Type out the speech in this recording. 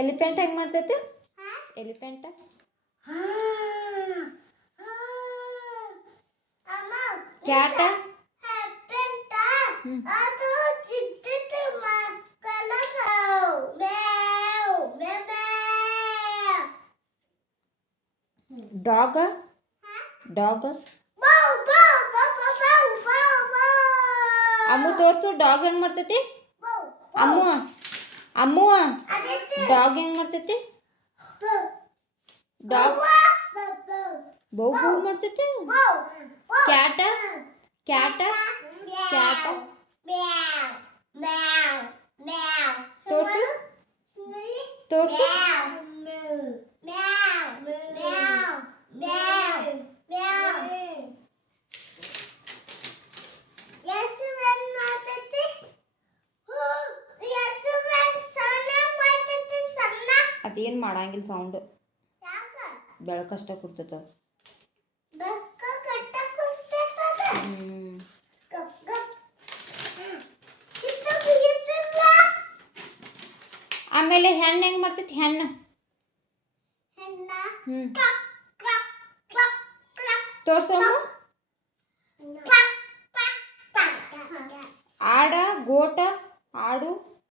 Elephant ಹೆಂಗೆ ಮಾಡ್ತೈತೆ? Elephant ಕ್ಯಾಟ dog dog ಅಮ್ಮು ತೋರಿಸು dog ಹೆಂಗೆ ಮಾಡ್ತೈತಿ? ಅಮ್ಮು ಅಮ್ಮು ಡಾಗ್ ಹೆಂಗೆ ಮಾಡ್ತೈತಿ? ಡಾಗ್ ಬೌ ಬೌ ಮಾಡ್ತೈತಿ. ಕ್ಯಾಟ ಕ್ಯಾಟ ಕ್ಯಾಟ ತೋರಿಸು ತೋರಿಸು. ಅದೇನು ಮಾಡಂಗಿಲ್ಲ ಸೌಂಡ್, ಬೆಳಕಷ್ಟ ಕೊಡ್ತೈತ. ಆಮೇಲೆ ಹೆಣ್ಣು ಹೆಂಗೆ ಮಾಡ್ತೈತಿ? ಹೆಣ್ಣು ತೋರ್ಸೋನು. ಆಡ ಗೋಟ ಆಡು